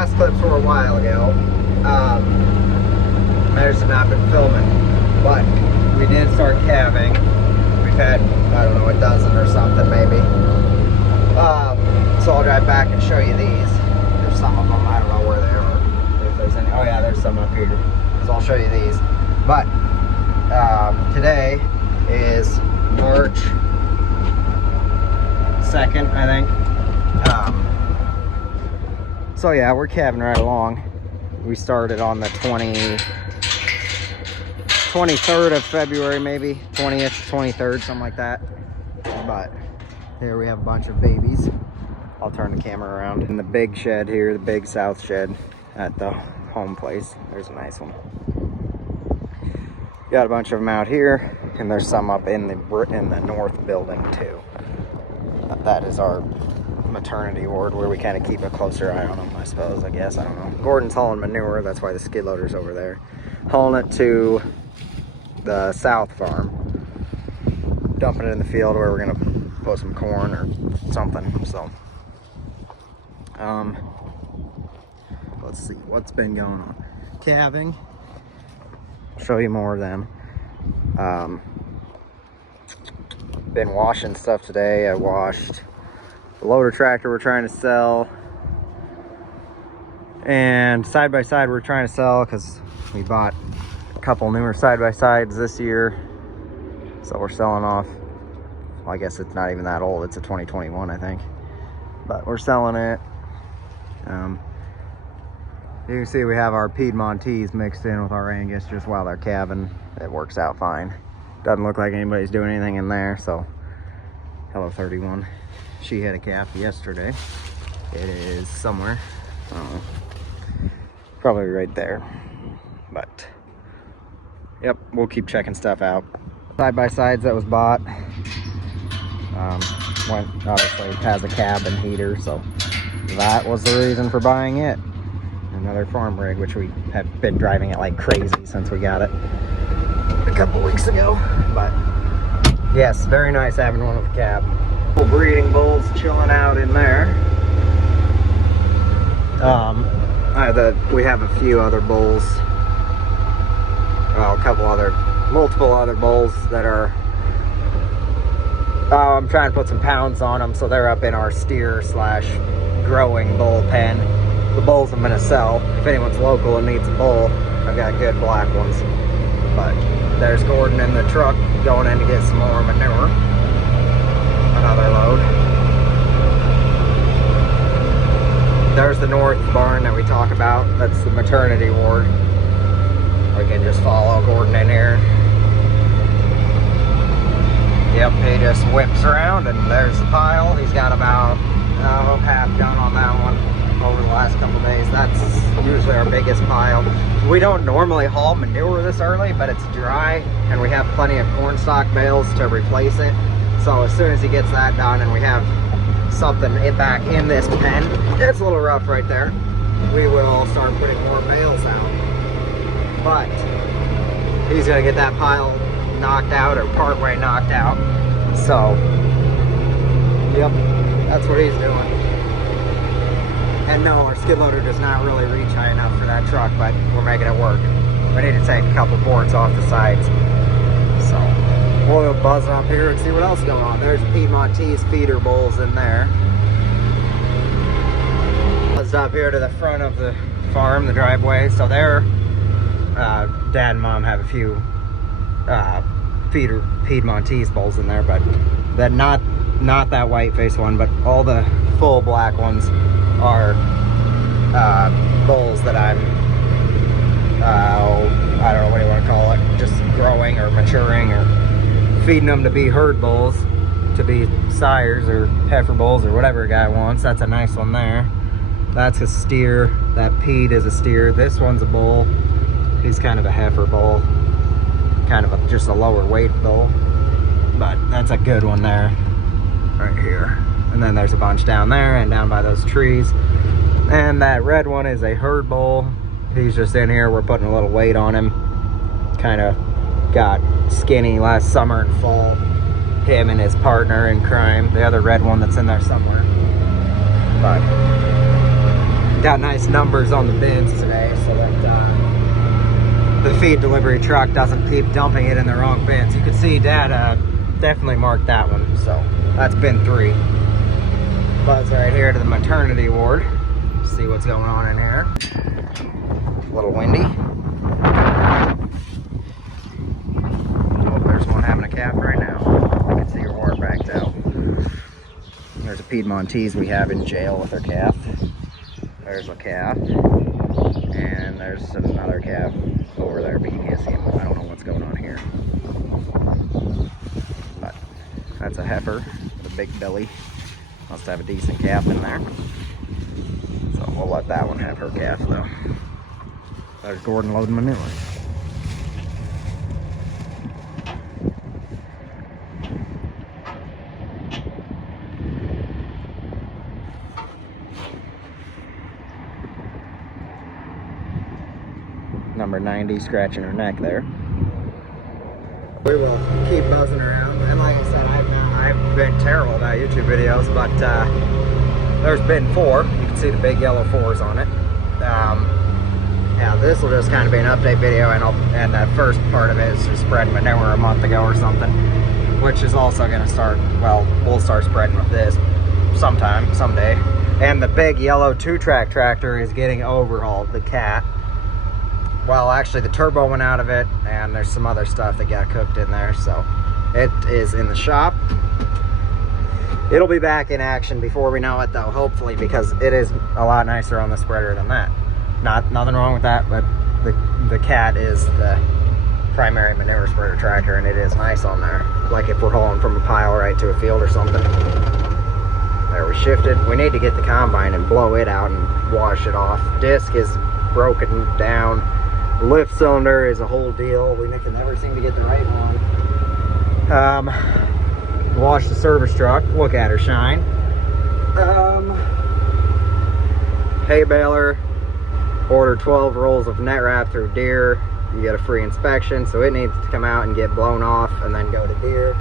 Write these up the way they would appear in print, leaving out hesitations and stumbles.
last clips were a while ago. I just have not been filming, but we did start calving. We've had, I don't know, a dozen or something maybe. So I'll drive back and show you these. There's some of them, I don't know where they are. If there's any, oh yeah, there's some up here. So I'll show you these. But today is March 2nd, I think. So yeah, we're calving right along. We started on the 23rd of February, maybe 20th, 23rd, something like that. But here we have a bunch of babies. I'll turn the camera around. In the big shed here, the big south shed at the home place. There's a nice one. Got a bunch of them out here, and there's some up in the north building too. That is our maternity ward where we kind of keep a closer eye on them, I suppose, I guess. I don't know. Gordon's hauling manure. That's why the skid loader's over there. Hauling it to the south farm. Dumping it in the field where we're going to put some corn or something. So, let's see what's been going on. Calving. Show you more of them. Been washing stuff today. I washed the loader tractor we're trying to sell, and side by side we're trying to sell because we bought a couple newer side by sides this year, so we're selling off. Well, I guess it's not even that old, it's a 2021 I think, but we're selling it. You can see we have our Piedmontese mixed in with our Angus just while they're calving. It works out fine. Doesn't look like anybody's doing anything in there, so hello 31. She had a calf yesterday. It is somewhere, I don't know, probably right there, but yep, we'll keep checking stuff out. Side by sides that was bought, obviously it has a cabin heater, so that was the reason for buying it. Another farm rig, which we have been driving it like crazy since we got it a couple weeks ago. But yes, very nice having one with a cab. Breeding bulls chilling out in there. We have a few other bulls, well, multiple other bulls that are, I'm trying to put some pounds on them, so they're up in our steer / growing bull pen. The bulls I'm going to sell. If anyone's local and needs a bull, I've got good black ones. But there's Gordon in the truck going in to get some more manure. Another load. There's the north barn that we talk about. That's the maternity ward. We can just follow Gordon in here. Yep, he just whips around and there's the pile. He's got about half done on that one over the last couple of days. That's usually our biggest pile. We don't normally haul manure this early, but it's dry and we have plenty of corn stalk bales to replace it. So as soon as he gets that done and we have something back in this pen, it's a little rough right there, we will start putting more bales out. But he's gonna get that pile knocked out or partway knocked out. So yep, that's what he's doing. And no, our skid loader does not really reach high enough for that truck, but we're making it work. We need to take a couple boards off the sides. So we'll buzz up here and see what else is going on. There's Piedmontese feeder bulls in there. Buzzed up here to the front of the farm, the driveway. So there, Dad and Mom have a few feeder Piedmontese bulls in there, but that not that white face one, but all the full black ones are bulls that I'm, I don't know what you want to call it, just growing or maturing or feeding them to be herd bulls, to be sires or heifer bulls or whatever a guy wants. That's a nice one there. That's a steer. That Pete is a steer. This one's a bull. He's kind of a heifer bull, kind of just a lower weight bull, but that's a good one there, right here. And then there's a bunch down there and down by those trees. And that red one is a herd bull. He's just in here. We're putting a little weight on him. Kind of got skinny last summer and fall. Him and his partner in crime. The other red one that's in there somewhere. But got nice numbers on the bins today so that the feed delivery truck doesn't keep dumping it in the wrong bins. You can see Dad definitely marked that one, so that's bin 3. Buzz right here to the maternity ward. See what's going on in here. A little windy. Oh, there's one having a calf right now. You can see her water backed out. There's a Piedmontese we have in jail with her calf. There's a calf. And there's another calf over there, but you can't see him. I don't know what's going on here. But that's a heifer with a big belly. Must have a decent calf in there. So we'll let that one have her calf though. There's Gordon loading manure. Number 90 scratching her neck there. We will keep buzzing around, and like I said, I've been terrible about YouTube videos, but there's been 4. You can see the big yellow 4s on it. Yeah, this will just kind of be an update video, and that first part of it is just spreading manure a month ago or something, which is also going to start, well, we'll start spreading with this someday. And the big yellow 2-track tractor is getting overhauled, the Cat. Well, actually the turbo went out of it, and there's some other stuff that got cooked in there, so it is in the shop. It'll be back in action before we know it though, hopefully, because it is a lot nicer on the spreader than that. Nothing wrong with that, but the Cat is the primary manure spreader tractor, and it is nice on there. Like if we're hauling from a pile right to a field or something. There, we shifted. We need to get the combine and blow it out and wash it off. Disc is broken down. Lift cylinder is a whole deal. We can never seem to get the right one. Wash the service truck. Look at her shine. Hay baler. Order 12 rolls of net wrap through Deere. You get a free inspection, so it needs to come out and get blown off and then go to Deere.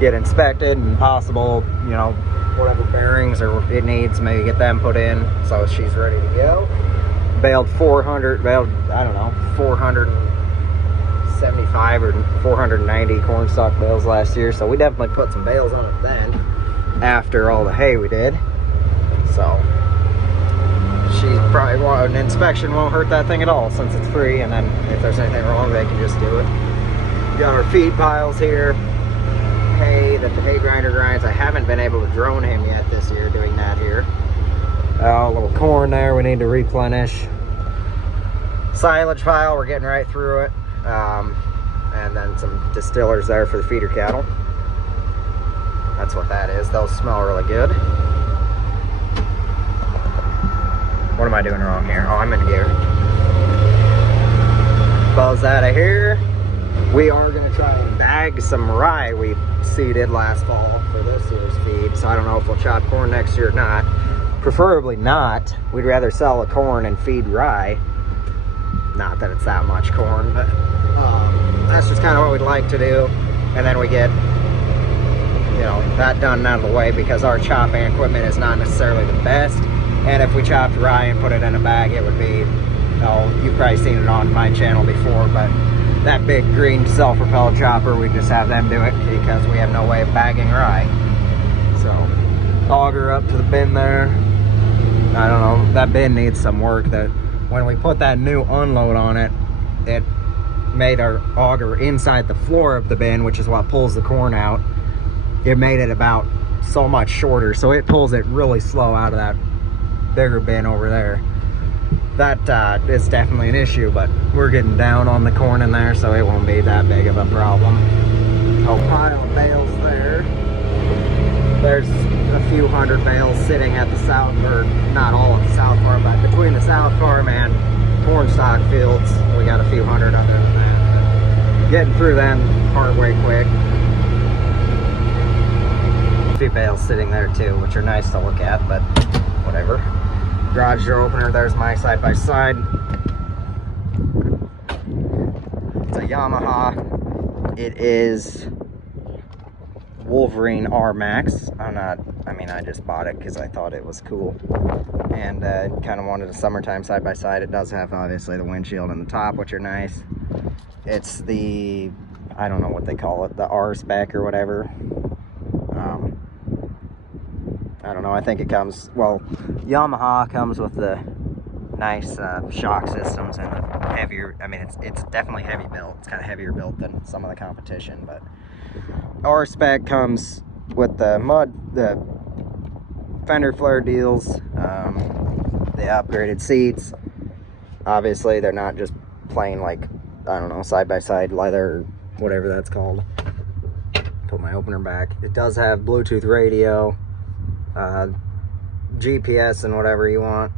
Get inspected and possible, you know, whatever bearings or it needs, maybe get them put in so she's ready to go. Baled 475 or 490 corn stalk bales last year, so we definitely put some bales on it then after all the hay we did. So she's probably, an inspection won't hurt that thing at all since it's free, and then if there's anything wrong they can just do it. We got our feed piles here, hay that the hay grinder grinds. I haven't been able to drone him yet this year doing that here. A little corn there we need to replenish. Silage pile, we're getting right through it. And then some distillers there for the feeder cattle. That's what that is. Those smell really good. What am I doing wrong here? Oh, I'm in gear. Buzz out of here. We are going to try and bag some rye we seeded last fall for this year's feed. So I don't know if we'll chop corn next year or not. Preferably not. We'd rather sell the corn and feed rye. Not that it's that much corn, but that's just kind of what we'd like to do. And then we get, you know, that done out of the way, because our chopping equipment is not necessarily the best. And if we chopped rye and put it in a bag, it would be, oh, you've probably seen it on my channel before, but that big green self-propelled chopper, we just have them do it because we have no way of bagging rye. So, auger up to the bin there. I don't know, that bin needs some work. That when we put that new unload on it, it made our auger inside the floor of the bin, which is what pulls the corn out. It made it about so much shorter, so it pulls it really slow out of that bigger bin over there. That is definitely an issue, but we're getting down on the corn in there, so it won't be that big of a problem. A pile of bales there. There's a few hundred bales sitting at the south, or not all of the south farm, but between the south farm and corn stalk fields, we got a few hundred other than that. But getting through them part way quick. A few bales sitting there too, which are nice to look at, but whatever. Garage door opener, there's my side-by-side. It's a Yamaha. It is Wolverine R Max. I just bought it because I thought it was cool. And kind of wanted a summertime side-by-side. It does have, obviously, the windshield and the top, which are nice. It's the, I don't know what they call it, the R spec or whatever. I don't know, I think it comes, well, Yamaha comes with the nice shock systems and the heavier, I mean, it's definitely heavy built. It's kind of heavier built than some of the competition, but R spec comes with the fender flare deals, the upgraded seats. Obviously, they're not just plain, like, I don't know, side-by-side leather or whatever that's called. Put my opener back. It does have Bluetooth radio, GPS and whatever you want.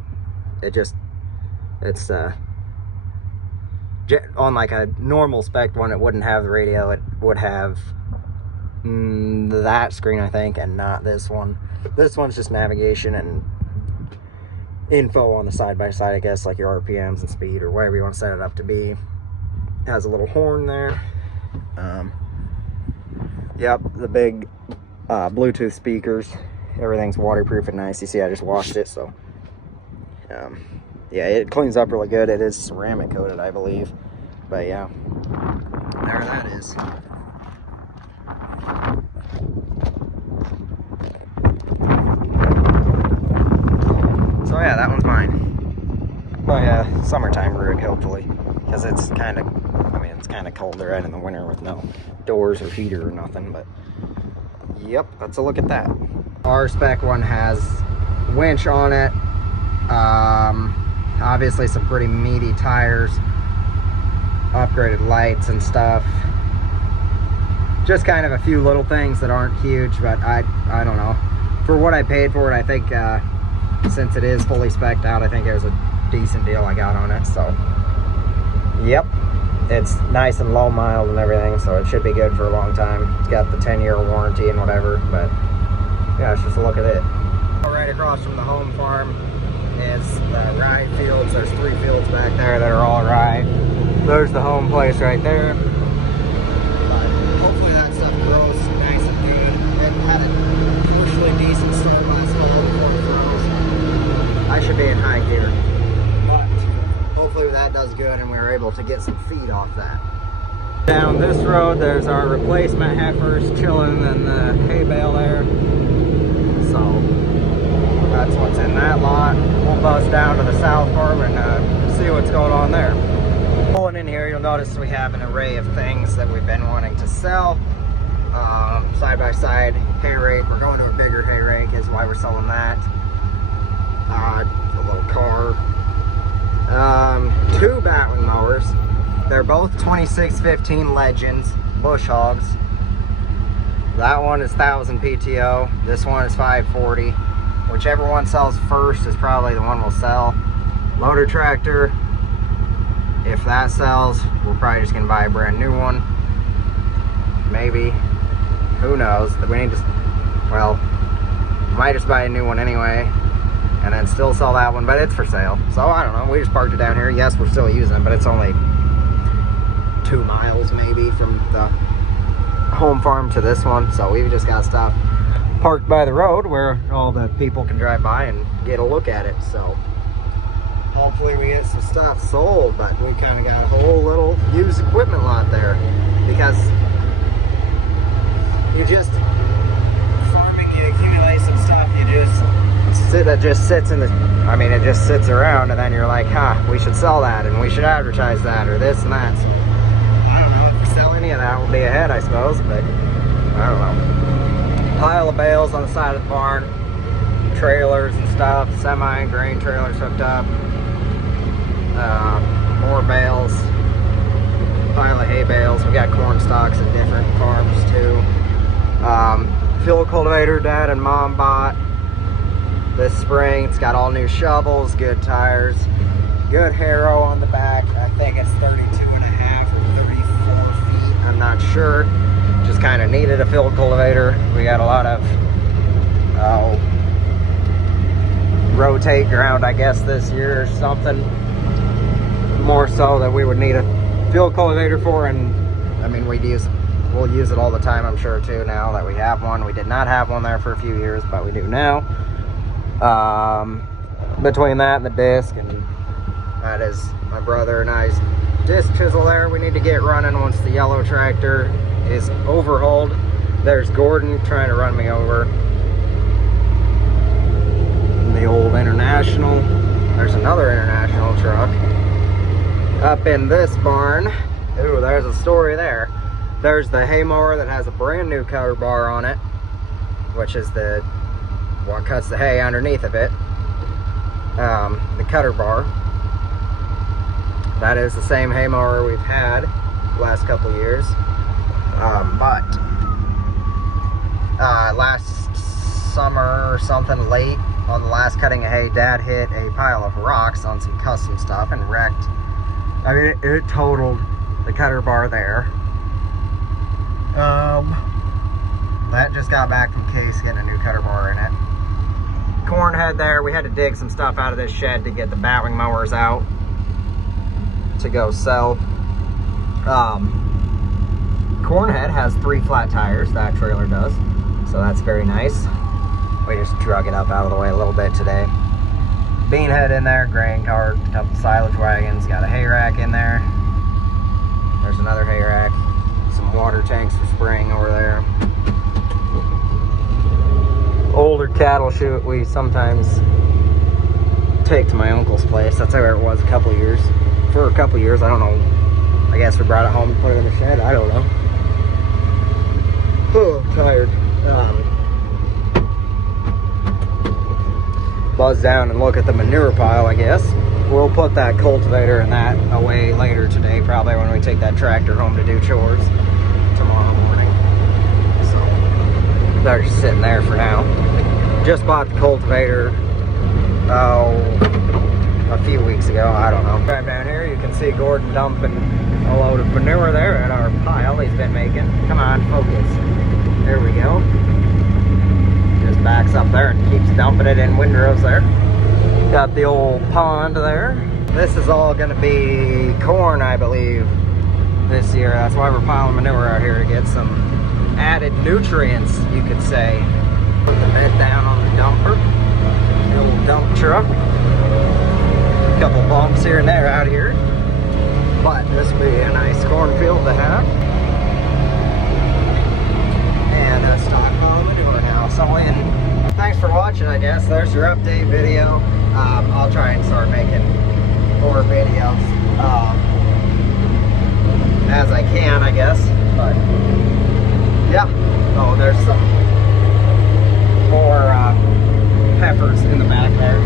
It's on like a normal spec one, it wouldn't have the radio. It would have that screen, I think, and not this one. This one's just navigation and info on the side-by-side, I guess, like your RPMs and speed or whatever you want to set it up to be. Has a little horn there. Yep, the big Bluetooth speakers. Everything's waterproof and nice. You see, I just washed it, so yeah, it cleans up really good. It is ceramic coated, I believe, but yeah, there that is. So yeah, that one's mine. But yeah, summertime rig, hopefully, because it's kind of, I mean, it's kind of cold right in the winter with no doors or heater or nothing, but yep, let's a look at that. Our spec one has winch on it, obviously some pretty meaty tires, upgraded lights and stuff. Just kind of a few little things that aren't huge, but I don't know. For what I paid for it, I think since it is fully spec'd out, I think it was a decent deal I got on it. So yep, it's nice and low mild and everything, so it should be good for a long time. It's got the 10-year warranty and whatever, but yeah, it's just a look at it. Right across from the home farm is the rye fields. There's 3 fields back there that are all rye. There's the home place right there. But hopefully that stuff grows nice and good. It had a usually decent start last fall before it froze. I should be in high gear. But hopefully that does good and we were able to get some feed off that. Down this road, there's our replacement heifers chilling in the hay bale there. So that's what's in that lot. We'll buzz down to the south farm and see what's going on there. Pulling in here, you'll notice we have an array of things that we've been wanting to sell. Side-by-side hay rake. We're going to a bigger hay rake is why we're selling that. A little car. 2 Batwing mowers. They're both 2615 Legends bush hogs. That one is 1000 PTO. This one is 540. Whichever one sells first is probably the one we'll sell. Loader tractor. If that sells, we're probably just gonna buy a brand new one. Maybe. Who knows? We need to, well, might just buy a new one anyway and then still sell that one, but it's for sale. So I don't know. We just parked it down here. Yes, we're still using it, but it's only 2 miles maybe from the home farm to this one, so we've just got stuff parked by the road where all the people can drive by and get a look at it. So hopefully we get some stuff sold, but we kind of got a whole little used equipment lot there because you just farming, you accumulate some stuff, that just sits in the, I mean, it just sits around, and then you're like, we should sell that and we should advertise that or this and that. So I don't know if we sell any of that, we'll be ahead, I suppose, but I don't know. Pile of bales on the side of the barn, trailers and stuff, semi and grain trailers hooked up, more bales, pile of hay bales. We got corn stalks at different farms too. Field cultivator Dad and Mom bought this spring. It's got all new shovels, good tires, good harrow on the back. I think it's 32.5 or 34 feet, I'm not sure. Just kind of needed a field cultivator. We got a lot of rotate ground, I guess, this year or something. More so that we would need a field cultivator for, and I mean, we'd use we'll use it all the time, I'm sure, too, now that we have one. We did not have one there for a few years, but we do now. Between that and the disc, and that is my brother and I's disc chisel there. We need to get running once the yellow tractor is overhauled. There's Gordon trying to run me over. The old International. There's another International truck. Up in this barn, ooh, there's a story there. There's the hay mower that has a brand new cutter bar on it, which is what cuts the hay underneath of it. The cutter bar. That is the same hay mower we've had the last couple years. But last summer or something, late on the last cutting of hay, Dad hit a pile of rocks on some custom stuff and wrecked. I mean, it totaled the cutter bar there. That just got back from Case getting a new cutter bar in it. Corn head there, we had to dig some stuff out of this shed to get the batwing mowers out to go sell. Cornhead has 3 flat tires, that trailer does, so that's very nice. We just drug it up out of the way a little bit today. Beanhead in there, grain cart, a couple silage wagons, got a hay rack in there. There's another hay rack, some water tanks for spraying over there. Older cattle chute we sometimes take to my uncle's place. That's where it was a couple years. For a couple years, I don't know. I guess we brought it home and put it in the shed. I don't know. Oh, I'm tired. Buzz down and look at the manure pile, I guess. We'll put that cultivator and that away later today, probably when we take that tractor home to do chores tomorrow morning. So they're just sitting there for now. Just bought the cultivator a few weeks ago, I don't know. Drive down here, you can see Gordon dumping a load of manure there at our pile he's been making. Come on, focus. There we go. Just backs up there and keeps dumping it in windrows there. Got the old pond there. This is all gonna be corn, I believe, this year. That's why we're piling manure out here, to get some added nutrients, you could say. Put the bed down on the dumper. The old dump truck. A couple bumps here and there out here. But this will be a nice cornfield to have. And a stockpile of manure now. So thanks for watching, I guess. There's your update video. I'll try and start making more videos as I can, I guess. But yeah. Oh, there's some more peppers in the back there.